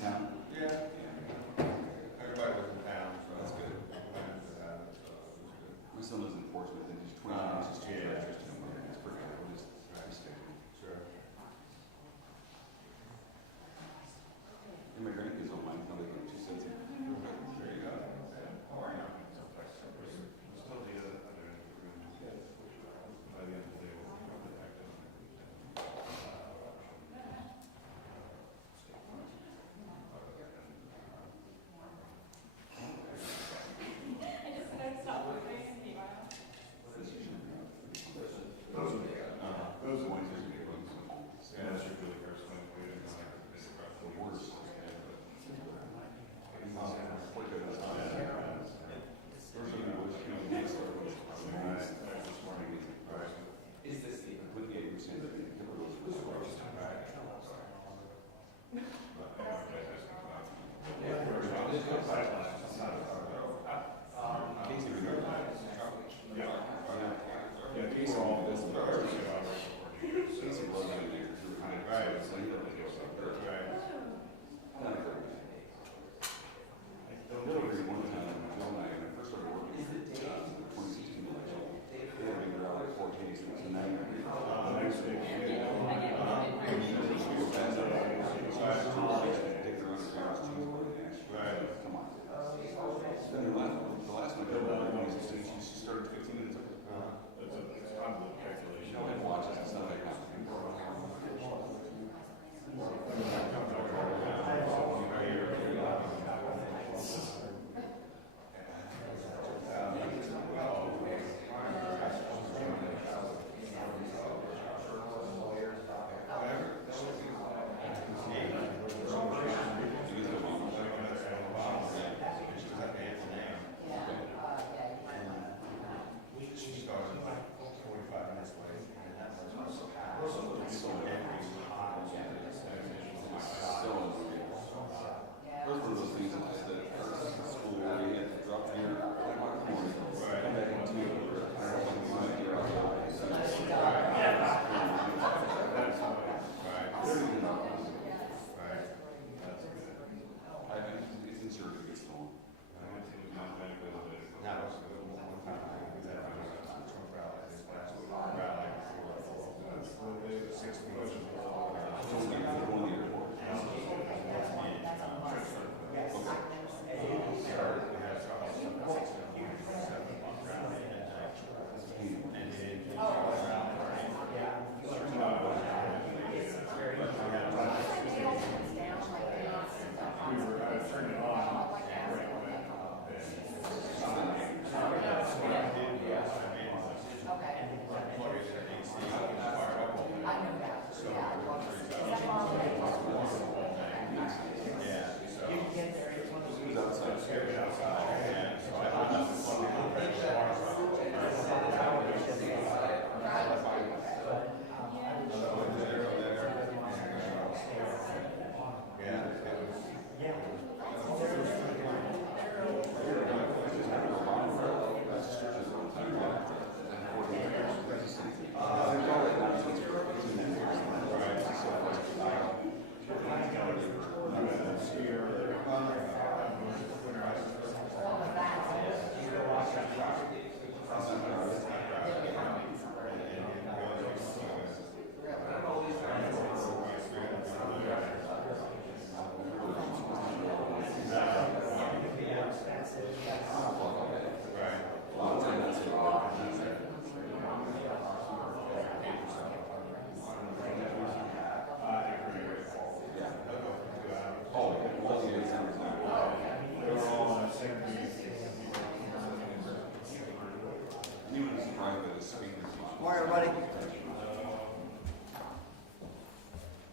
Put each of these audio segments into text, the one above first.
town? Yeah. Everybody was in town, so. That's good. My son lives in Portsmouth, and he's 20 minutes, just two directions to him. It's pretty good. We'll just stay. Sure. And my grandkids don't mind, now they get 2 cents. There you go. How are you? Still the other by the end of the day, we'll be back down. Those are the ones that are big ones. Yeah, that's your really first one. We didn't know how to make it across the worst. Is this the, with the 8%?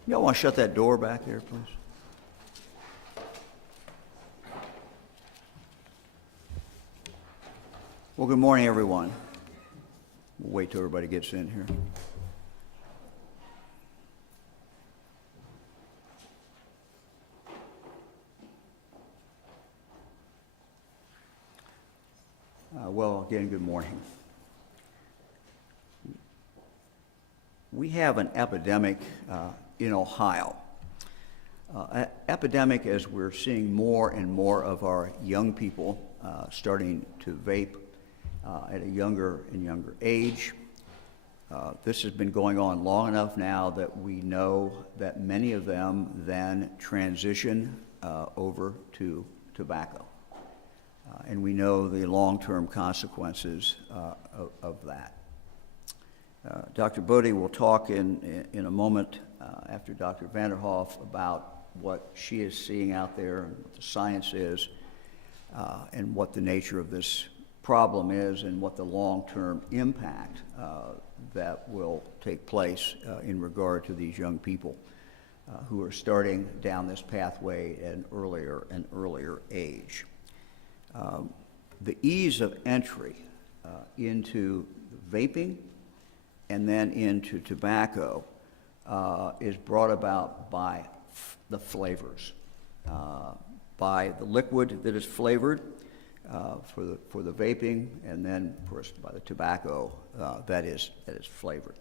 Y'all want to shut that door back there, please? Well, good morning, everyone. We'll wait till everybody gets in here. Well, again, good morning. We have an epidemic in Ohio. epidemic as we're seeing more and more of our young people starting to vape at a younger and younger age. This has been going on long enough now that we know that many of them then transition over to tobacco. And we know the long-term consequences of that. Dr. Bodie will talk in a moment after Dr. Vanderhoff about what she is seeing out there and what the science is and what the nature of this problem is and what the long-term impact that will take place in regard to these young people who are starting down this pathway at an earlier and earlier age. The ease of entry into vaping and then into tobacco is brought about by the flavors, by the liquid that is flavored for the vaping, and then, of course, by the tobacco that is flavored.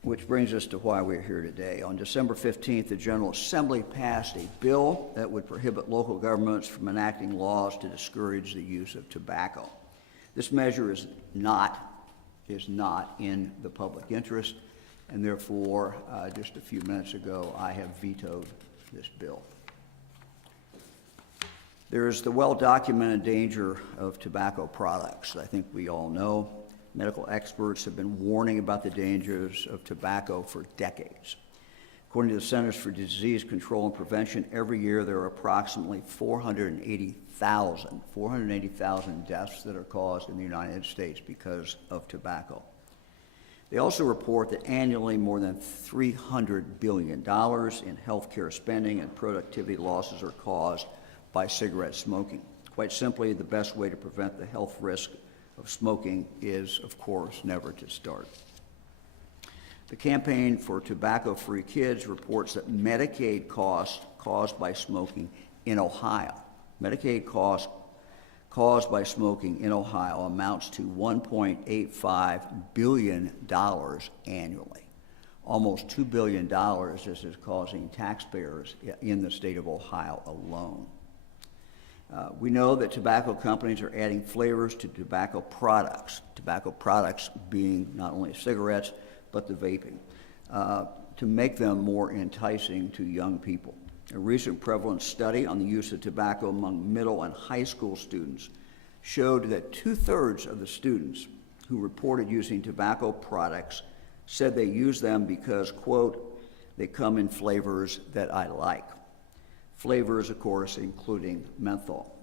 Which brings us to why we're here today. On December 15th, the General Assembly passed a bill that would prohibit local governments from enacting laws to discourage the use of tobacco. This measure is not in the public interest, and therefore, just a few minutes ago, I have vetoed this bill. There is the well-documented danger of tobacco products. I think we all know. Medical experts have been warning about the dangers of tobacco for decades. According to the Centers for Disease Control and Prevention, every year there are approximately 480,000 deaths that are caused in the United States because of tobacco. They also report that annually more than $300 billion in healthcare spending and productivity losses are caused by cigarette smoking. Quite simply, the best way to prevent the health risk of smoking is, of course, never to start. The Campaign for Tobacco-Free Kids reports that Medicaid costs caused by smoking in Ohio, Medicaid costs caused by smoking in Ohio amounts to $1.85 billion annually. Almost $2 billion this is causing taxpayers in the state of Ohio alone. We know that tobacco companies are adding flavors to tobacco products being not only cigarettes, but the vaping, to make them more enticing to young people. A recent prevalence study on the use of tobacco among middle and high school students showed that 2/3 of the students who reported using tobacco products said they use them because, quote, they come in flavors that I like. Flavors, of course, including menthol.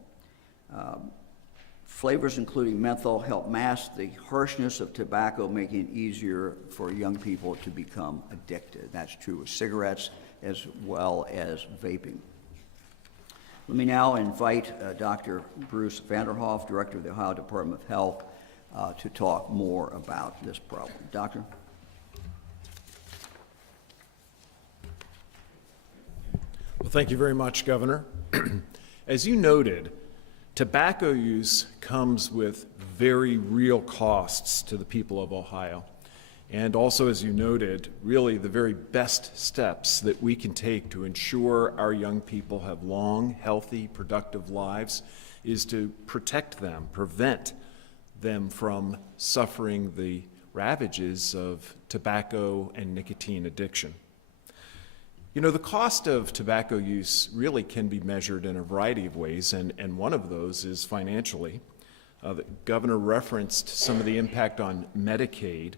Flavors including menthol help mask the harshness of tobacco, making it easier for young people to become addicted. That's true with cigarettes as well as vaping. Let me now invite Dr. Bruce Vanderhoff, Director of the Ohio Department of Health, to talk more about this problem. Doctor? Well, thank you very much, Governor. As you noted, tobacco use comes with very real costs to the people of Ohio. And also, as you noted, really the very best steps that we can take to ensure our young people have long, healthy, productive lives is to protect them, prevent them from suffering the ravages of tobacco and nicotine addiction. You know, the cost of tobacco use really can be measured in a variety of ways, and one of those is financially. The governor referenced some of the impact on Medicaid.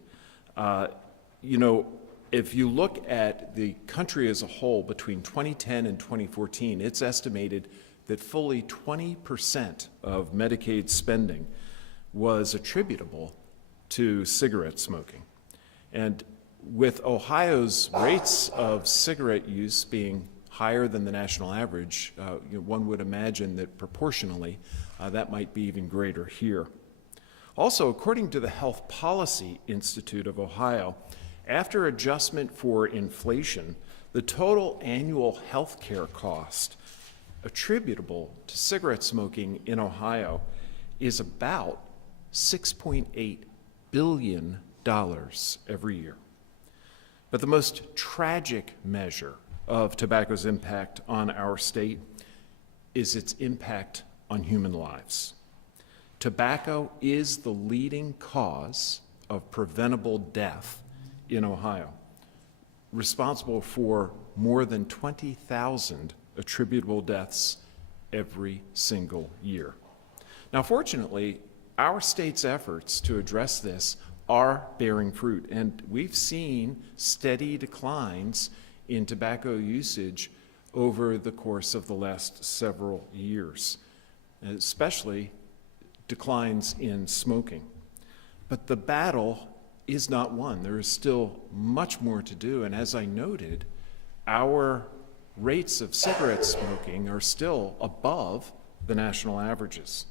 You know, if you look at the country as a whole between 2010 and 2014, it's estimated that fully 20% of Medicaid spending was attributable to cigarette smoking. And with Ohio's rates of cigarette use being higher than the national average, one would imagine that proportionally that might be even greater here. Also, according to the Health Policy Institute of Ohio, after adjustment for inflation, the total annual health care cost attributable to cigarette smoking in Ohio is about $6.8 billion every year. But the most tragic measure of tobacco's impact on our state is its impact on human lives. Tobacco is the leading cause of preventable death in Ohio, responsible for more than 20,000 attributable deaths every single year. Now, fortunately, our state's efforts to address this are bearing fruit, and we've seen steady declines in tobacco usage over the course of the last several years, especially declines in smoking. But the battle is not won. There is still much more to do, and as I noted, our rates of cigarette smoking are still above the national averages.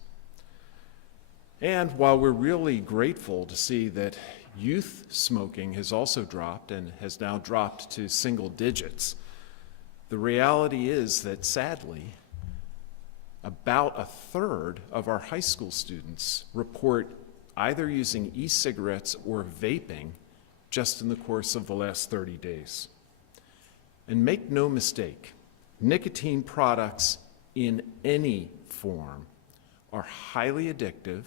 And while we're really grateful to see that youth smoking has also dropped and has now dropped to single digits, the reality is that sadly, about a third of our high school students report either using e-cigarettes or vaping just in the course of the last 30 days. And make no mistake, nicotine products in any form are highly addictive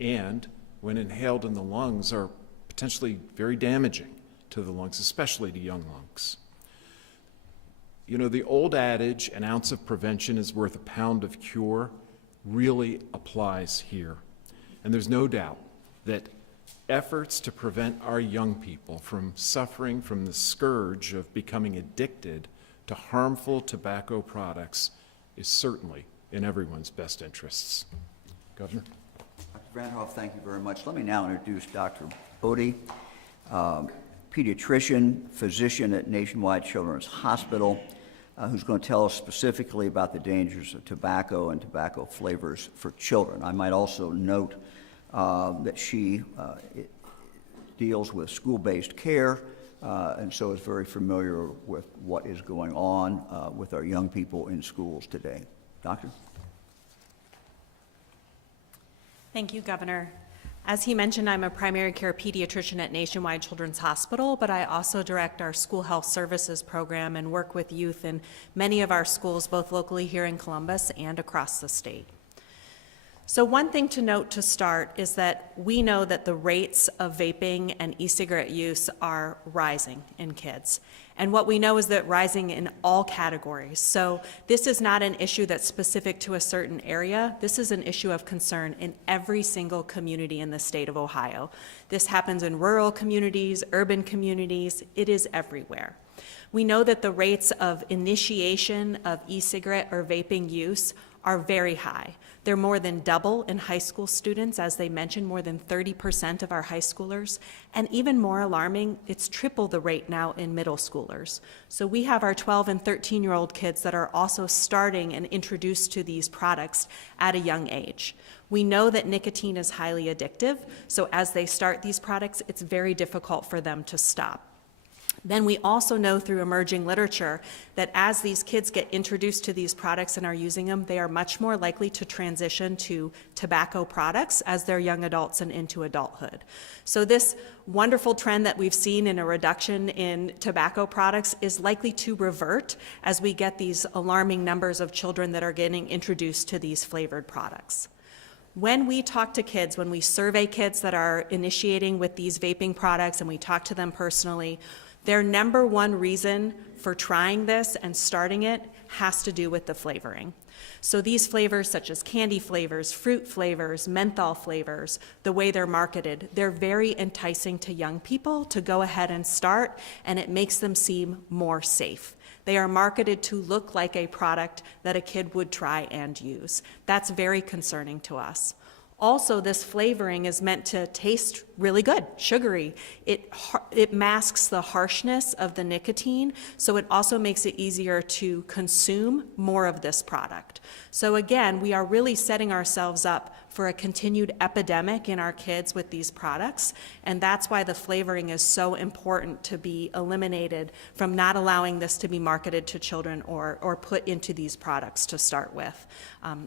and, when inhaled in the lungs, are potentially very damaging to the lungs, especially to young lungs. You know, the old adage, an ounce of prevention is worth a pound of cure, really applies here. And there's no doubt that efforts to prevent our young people from suffering from the scourge of becoming addicted to harmful tobacco products is certainly in everyone's best interests. Governor? Dr. Vanderhoff, thank you very much. Let me now introduce Dr. Bodie, pediatrician, physician at Nationwide Children's Hospital, who's going to tell us specifically about the dangers of tobacco and tobacco flavors for children. I might also note that she deals with school-based care, and so is very familiar with what is going on with our young people in schools today. Doctor? Thank you, Governor. As he mentioned, I'm a primary care pediatrician at Nationwide Children's Hospital, but I also direct our school health services program and work with youth in many of our schools, both locally here in Columbus and across the state. So one thing to note to start is that we know that the rates of vaping and e-cigarette use are rising in kids. And what we know is that rising in all categories. So this is not an issue that's specific to a certain area. This is an issue of concern in every single community in the state of Ohio. This happens in rural communities, urban communities. It is everywhere. We know that the rates of initiation of e-cigarette or vaping use are very high. They're more than double in high school students, as they mentioned, more than 30% of our high schoolers. And even more alarming, it's triple the rate now in middle schoolers. So we have our 12 and 13-year-old kids that are also starting and introduced to these products at a young age. We know that nicotine is highly addictive, so as they start these products, it's very difficult for them to stop. Then we also know through emerging literature that as these kids get introduced to these products and are using them, they are much more likely to transition to tobacco products as they're young adults and into adulthood. So this wonderful trend that we've seen in a reduction in tobacco products is likely to revert as we get these alarming numbers of children that are getting introduced to these flavored products. When we talk to kids, when we survey kids that are initiating with these vaping products and we talk to them personally, their number one reason for trying this and starting it has to do with the flavoring. So these flavors, such as candy flavors, fruit flavors, menthol flavors, the way they're marketed, they're very enticing to young people to go ahead and start, and it makes them seem more safe. They are marketed to look like a product that a kid would try and use. That's very concerning to us. Also, this flavoring is meant to taste really good, sugary. It masks the harshness of the nicotine, so it also makes it easier to consume more of this product. So again, we are really setting ourselves up for a continued epidemic in our kids with these products, and that's why the flavoring is so important to be eliminated from not allowing this to be marketed to children or put into these products to start with.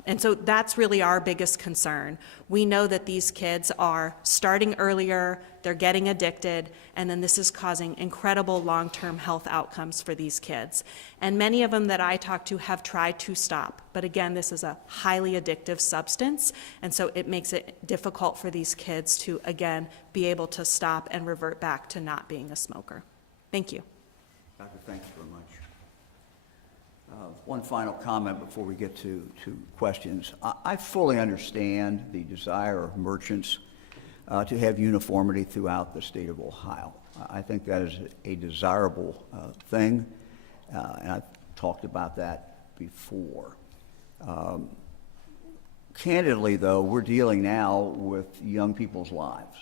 And so that's really our biggest concern. We know that these kids are starting earlier, they're getting addicted, and then this is causing incredible long-term health outcomes for these kids. And many of them that I talk to have tried to stop, but again, this is a highly addictive substance, and so it makes it difficult for these kids to, again, be able to stop and revert back to not being a smoker. Thank you. Doctor, thank you very much. One final comment before we get to questions. I fully understand the desire of merchants to have uniformity throughout the state of Ohio. I think that is a desirable thing, and I've talked about that before. Candidly, though, we're dealing now with young people's lives.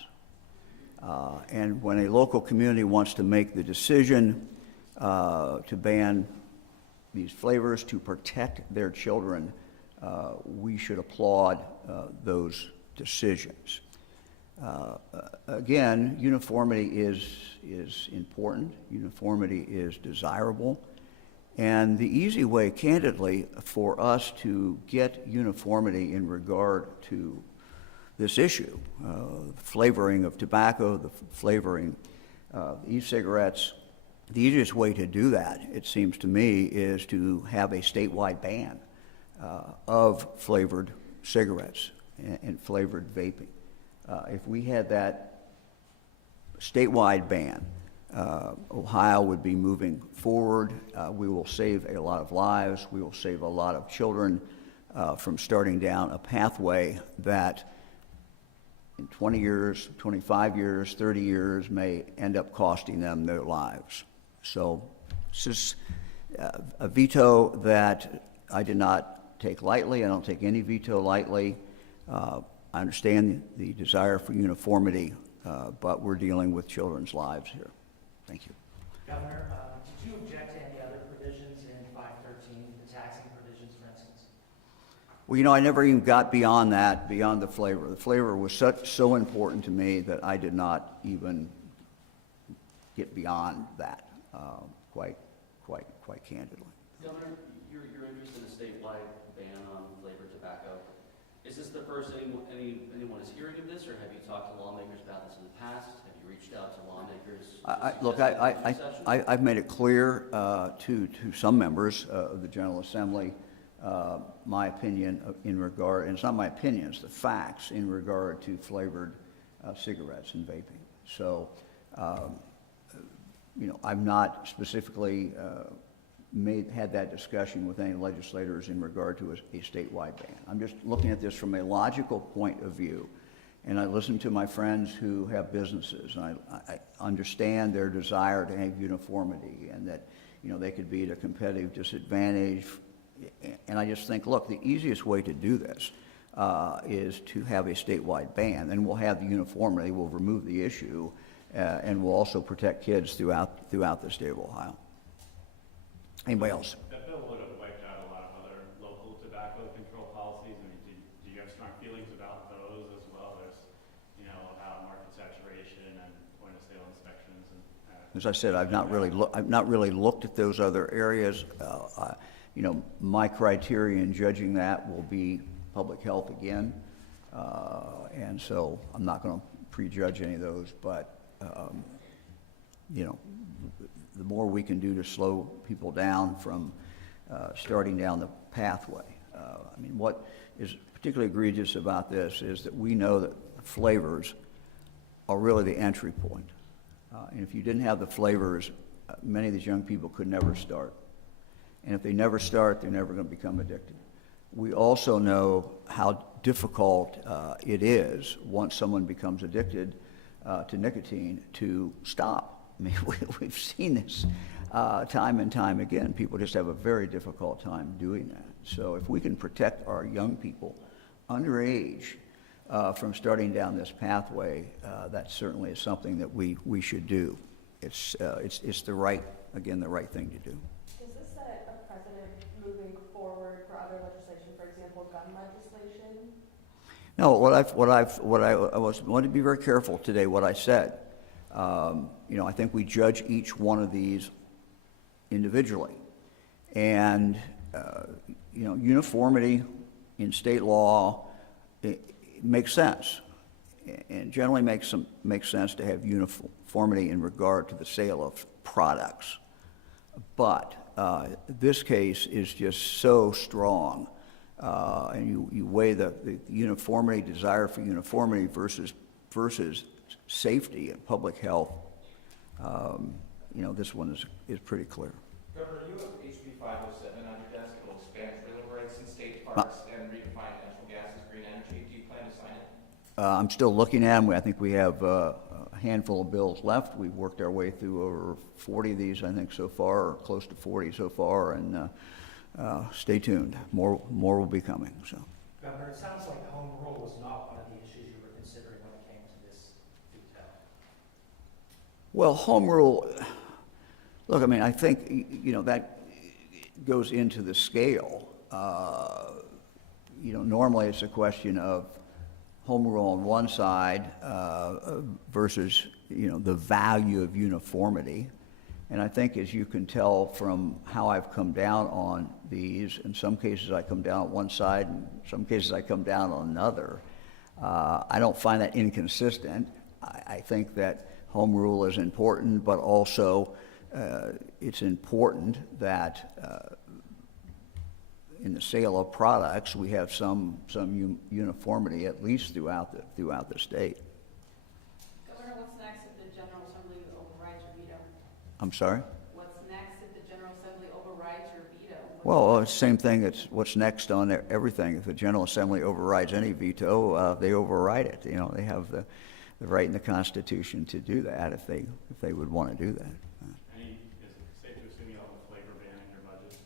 And when a local community wants to make the decision to ban these flavors to protect their children, we should applaud those decisions. Again, uniformity is important. Uniformity is desirable. And the easy way, candidly, for us to get uniformity in regard to this issue, flavoring of tobacco, the flavoring of e-cigarettes, the easiest way to do that, it seems to me, is to have a statewide ban of flavored cigarettes and flavored vaping. If we had that statewide ban, Ohio would be moving forward. We will save a lot of lives. We will save a lot of children from starting down a pathway that in 20 years, 25 years, 30 years may end up costing them their lives. So this is a veto that I did not take lightly. I don't take any veto lightly. I understand the desire for uniformity, but we're dealing with children's lives here. Thank you. Governor, did you object to any other provisions in 513, the taxing provisions, for instance? Well, you know, I never even got beyond that, beyond the flavor. The flavor was so important to me that I did not even get beyond that, quite candidly. Governor, you're interested in a statewide ban on flavored tobacco. Is this the first anyone is hearing of this, or have you talked to lawmakers about this in the past? Have you reached out to lawmakers? Look, I've made it clear to some members of the General Assembly my opinion in regard, and it's not my opinion, it's the facts in regard to flavored cigarettes and vaping. So, you know, I've not specifically had that discussion with any legislators in regard to a statewide ban. I'm just looking at this from a logical point of view, and I listen to my friends who have businesses, and I understand their desire to have uniformity, and that, you know, they could be at a competitive disadvantage. And I just think, look, the easiest way to do this is to have a statewide ban, and we'll have the uniformity, we'll remove the issue, and we'll also protect kids throughout the state of Ohio. Anybody else? That bill would have wiped out a lot of other local tobacco control policies. I mean, do you have strong feelings about those as well as, you know, about market saturation and point of sale inspections? And, As I said, I've not really looked at those other areas. You know, my criteria in judging that will be public health again, and so I'm not going to prejudge any of those. But you know, the more we can do to slow people down from starting down the pathway. I mean, what is particularly egregious about this is that we know that flavors are really the entry point. And if you didn't have the flavors, many of these young people could never start. And if they never start, they're never going to become addicted. We also know how difficult it is once someone becomes addicted to nicotine to stop. I mean, we've seen this time and time again. People just have a very difficult time doing that. So if we can protect our young people underage from starting down this pathway, that certainly is something that we should do. It's the right thing to do. Does this set a precedent moving forward for other legislation, for example, gun legislation? No, I wanted to be very careful today what I said. You know, I think we judge each one of these individually. And, you know, uniformity in state law, it makes sense. and generally makes sense to have uniformity in regard to the sale of products. But this case is just so strong, and you weigh the uniformity, desire for uniformity versus safety and public health. You know, this one is pretty clear. Governor, you have HB 507 on your desk. It will expand trailer rights in state parks and redefine natural gas as green energy. Do you plan to sign it? I'm still looking at them. I think we have a handful of bills left. We've worked our way through over 40 of these, I think, so far, or close to 40 so far, and stay tuned. More will be coming. So, Governor, it sounds like home rule was not one of the issues you were considering when it came to this veto. well, home rule. Look, I mean, I think you know that goes into the scale. You know, normally it's a question of home rule on one side versus, you know, the value of uniformity. And I think, as you can tell from how I've come down on these, in some cases I come down on one side, and in some cases I come down on another. I don't find that inconsistent. I think that home rule is important, but also it's important that in the sale of products, we have some uniformity, at least throughout the state. Governor, what's next if the General Assembly overrides your veto? I'm sorry? What's next if the General Assembly overrides your veto? Well, it's the same thing. It's what's next on everything. If the General Assembly overrides any veto, they override it. You know, they have the right in the Constitution to do that if they would want to do that. Is it safe to assume you'll have a flavor ban in your budget?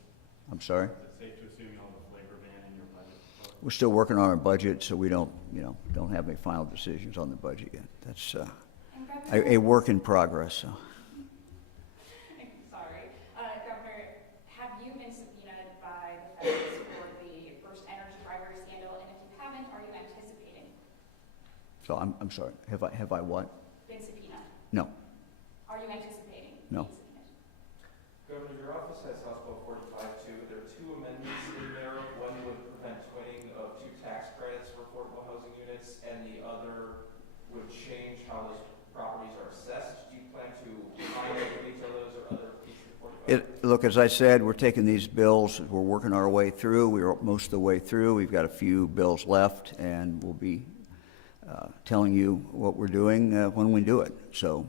I'm sorry? Is it safe to assume you'll have a flavor ban in your budget? We're still working on our budget, so we don't have any final decisions on the budget yet. That's a work in progress. So. Sorry. Governor, have you been subpoenaed by the feds for the first energy bribery scandal? And if you haven't, are you anticipating? So I'm sorry. Have I what? Been subpoenaed? No. Are you anticipating? No. being subpoenaed? Governor, your office has House Bill 45-2. There are two amendments in there. One would prevent twinning of two tax credits for affordable housing units, and the other would change how those properties are assessed. Do you plan to finally veto those or other pieces of 45? Look, as I said, we're taking these bills. We're working our way through. We're most of the way through. We've got a few bills left, and we'll be telling you what we're doing when we do it. So,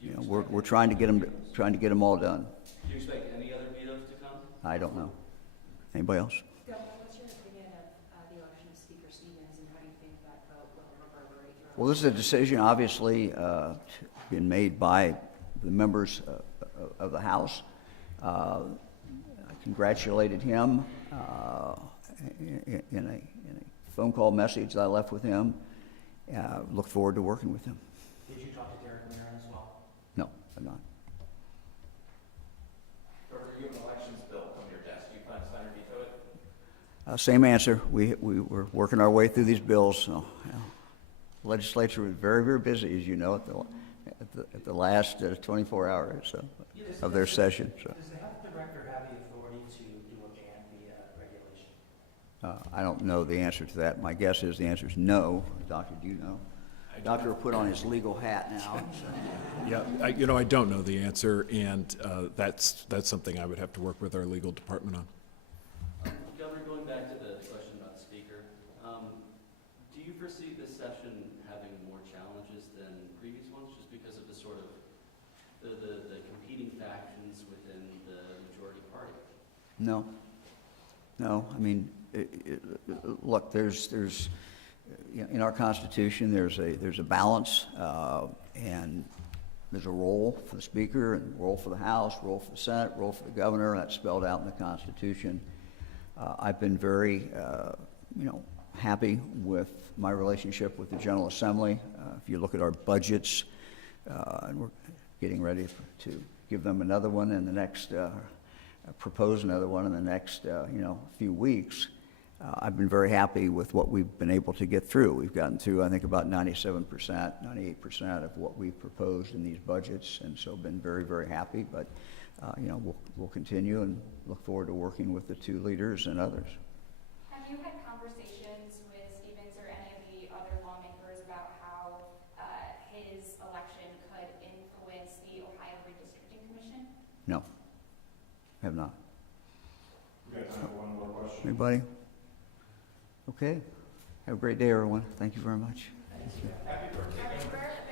you know, we're trying to get them all done. Do you expect any other vetoes to come? I don't know. Anybody else? Governor, what's your opinion of the election of Speaker Stevens, and how do you think that vote will reverberate throughout? Well, this is a decision obviously been made by the members of the House. I congratulated him in a phone call message that I left with him. Look forward to working with him. Did you talk to Derek Marin as well? No, I'm not. Governor, you have an elections bill on your desk. Do you plan to sign or veto it? Same answer. We were working our way through these bills. So, the legislature was very, very busy, as you know, at the last 24 hours of their session. So. Does the health director have the authority to do a ban via regulation? I don't know the answer to that. My guess is the answer is no. Doctor, do you know? Doctor will put on his legal hat now. So. Yeah, I don't know the answer, and that's something I would have to work with our legal department on. Governor, going back to the question about the speaker, do you foresee this session having more challenges than previous ones, just because of the sort of the competing factions within the majority party? No. I mean, look, there's in our Constitution there's a balance, and there's a role for the Speaker, and a role for the House, role for the Senate, role for the Governor. That's spelled out in the Constitution. I've been very, happy with my relationship with the General Assembly. If you look at our budgets, and we're getting ready to give them another one in the next, propose another one in the next, few weeks. I've been very happy with what we've been able to get through. We've gotten through, I think, about 97%, 98% of what we've proposed in these budgets, and so been very, very happy. But, we'll continue and look forward to working with the two leaders and others. Have you had conversations with Stevens or any of the other lawmakers about how Have not. We got time for one more question. Anybody? Okay. Have a great day, everyone. Thank you very much. Happy birthday.